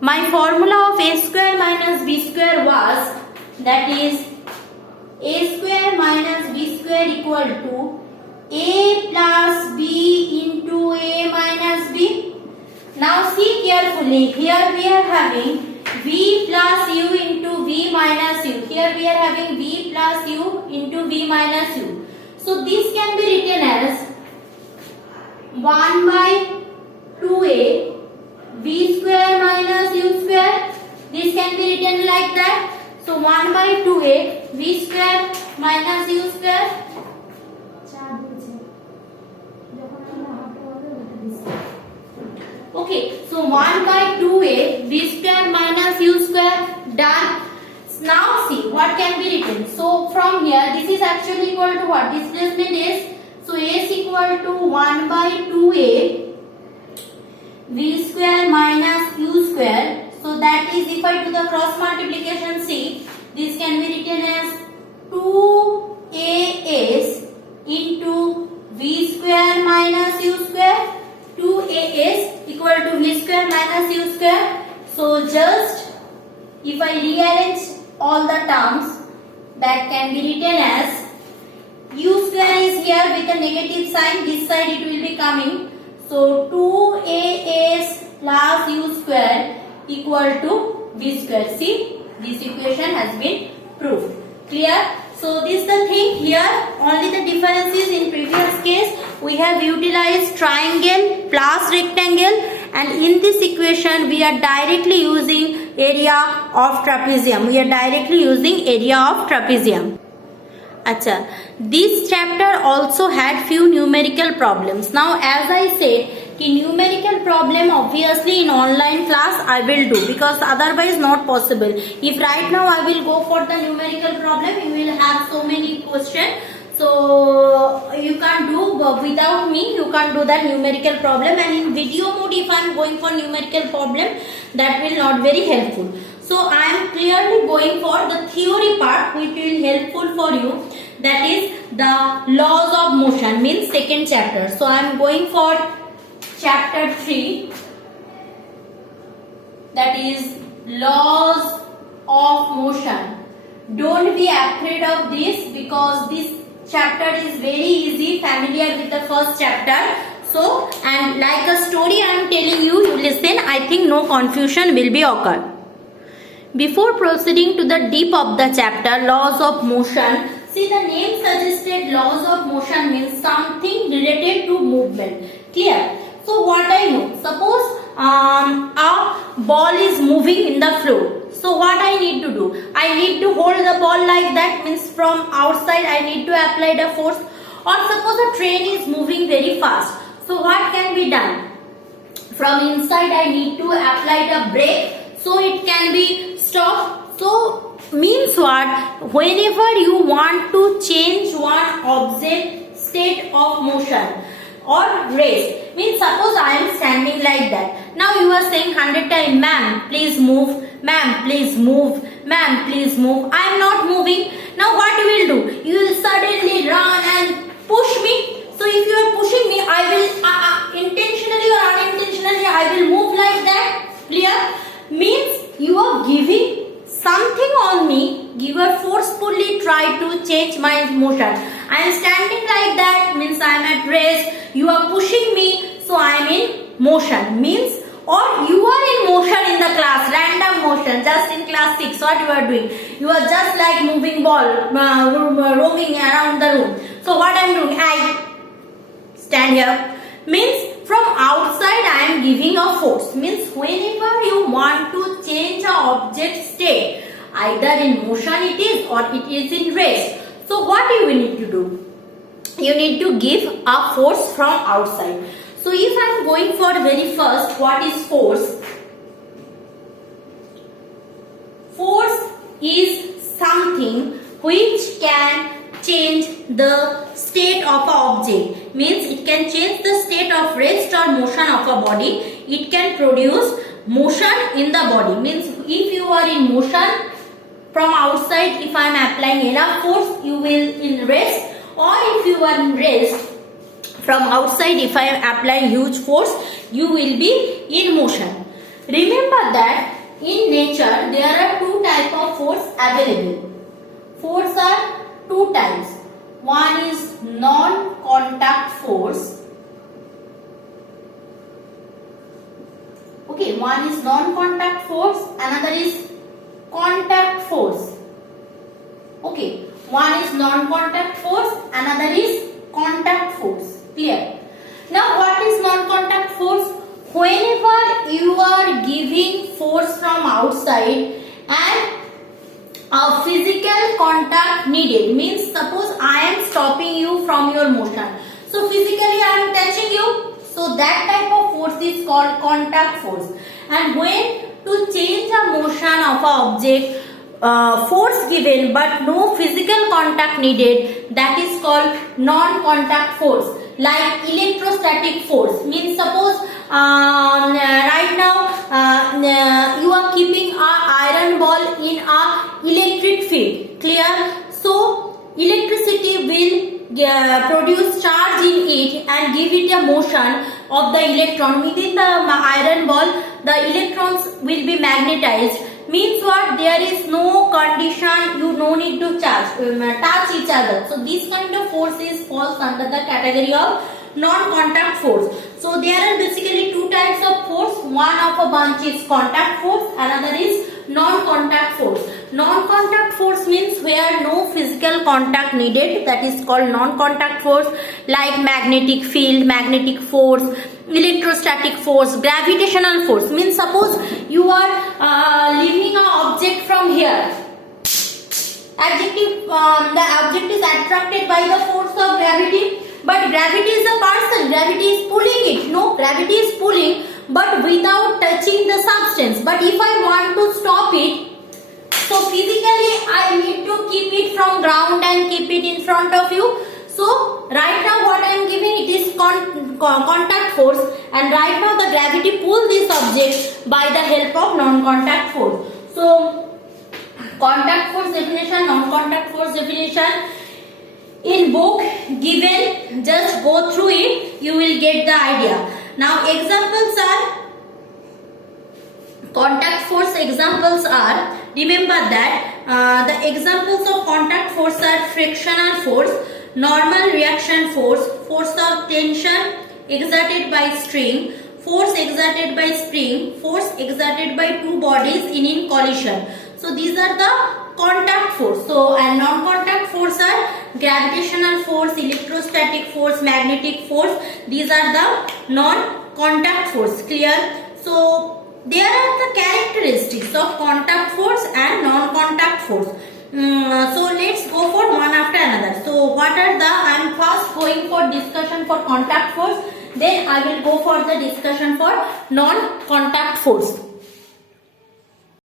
my formula of a square minus b square was, that is a square minus b square equal to a plus b into a minus b. Now see carefully, here we are having v plus u into v minus u. Here we are having v plus u into v minus u. So this can be written as 1 by 2a v square minus u square. This can be written like that. So 1 by 2a v square minus u square. Okay, so 1 by 2a v square minus u square, done. Now see what can be written. So from here, this is actually equal to what? Displacement is, so a is equal to 1 by 2a v square minus u square. So that is, if I do the cross multiplication, see, this can be written as 2as into v square minus u square. 2as equal to v square minus u square. So just if I rearrange all the terms, that can be written as u square is here with a negative sign, this side it will be coming. So 2as plus u square equal to v square. See, this equation has been proved. Clear? So this is the thing here. Only the difference is, in previous case we have utilized triangle plus rectangle, and in this equation we are directly using area of trapezium. We are directly using area of trapezium. Acha, this chapter also had few numerical problems. Now as I said, the numerical problem obviously in online class I will do, because otherwise not possible. If right now I will go for the numerical problem, you will have so many questions. So you can't do, without me you can't do that numerical problem, and in video mode if I am going for numerical problem, that will not very helpful. So I am clearly going for the theory part which will helpful for you, that is the laws of motion, means second chapter. So I am going for chapter 3, that is laws of motion. Don't be afraid of this, because this chapter is very easy, familiar with the first chapter. So, and like a story I am telling you, you listen, I think no confusion will be occur. Before proceeding to the deep of the chapter, laws of motion, see, the name suggested laws of motion means something related to movement. Clear? So what I know, suppose a ball is moving in the floor. So what I need to do? I need to hold the ball like that, means from outside I need to apply the force. Or suppose a train is moving very fast. So what can be done? From inside I need to apply the brake, so it can be stopped. So means what? Whenever you want to change one object state of motion or rest, means suppose I am standing like that. Now you are saying 100 times, ma'am please move, ma'am please move, ma'am please move. I am not moving. Now what you will do? You will suddenly run and push me. So if you are pushing me, I will intentionally or unintentionally I will move like that. Clear? Means you are giving something on me, you are forcefully try to change my motion. I am standing like that, means I am at rest. You are pushing me, so I am in motion. Means, or you are in motion in the class, random motion, just in class 6. What you are doing? You are just like moving ball, roaming around the room. So what I am doing? I stand here. Means from outside I am giving a force. Means whenever you want to change a object state, either in motion it is or it is in rest. So what you will need to do? You need to give a force from outside. So if I am going for very first, what is force? Force is something which can change the state of an object. Means it can change the state of rest or motion of a body. It can produce motion in the body. Means if you are in motion from outside, if I am applying enough force, you will in rest. Or if you are in rest, from outside if I am applying huge force, you will be in motion. Remember that in nature there are two types of force available. Force are two types. One is non-contact force. Okay, one is non-contact force, another is contact force. Okay, one is non-contact force, another is contact force. Clear? Now, what is non-contact force? Whenever you are giving force from outside and a physical contact needed, means suppose I am stopping you from your motion. So physically I am touching you. So that type of force is called contact force. And when to change a motion of an object, force given but no physical contact needed, that is called non-contact force. Like electrostatic force, means suppose right now you are keeping an iron ball in a electric field. Clear? So electricity will produce charge in it and give it a motion of the electron within the iron ball. The electrons will be magnetized. Means what? There is no condition, you no need to touch each other. So this kind of forces falls under the category of non-contact force. So there are basically two types of force. One of a bunch is contact force, another is non-contact force. Non-contact force means where no physical contact needed, that is called non-contact force, like magnetic field, magnetic force, electrostatic force, gravitational force. Means suppose you are leaving an object from here. The object is attracted by the force of gravity, but gravity is a person, gravity is pulling it. No, gravity is pulling but without touching the substance. But if I want to stop it, so physically I need to keep it from ground and keep it in front of you. So right now what I am giving it is contact force, and right now the gravity pulls this object by the help of non-contact force. So contact force definition, non-contact force definition in book given, just go through it, you will get the idea. Now examples are, contact force examples are, remember that the examples of contact force are frictional force, normal reaction force, force of tension exerted by string, force exerted by spring, force exerted by two bodies in collision. So these are the contact force. So and non-contact force are gravitational force, electrostatic force, magnetic force. These are the non-contact force. Clear? So there are the characteristics of contact force and non-contact force. So let's go for one after another. So what are the, I am first going for discussion for contact force, then I will go for the discussion for non-contact force.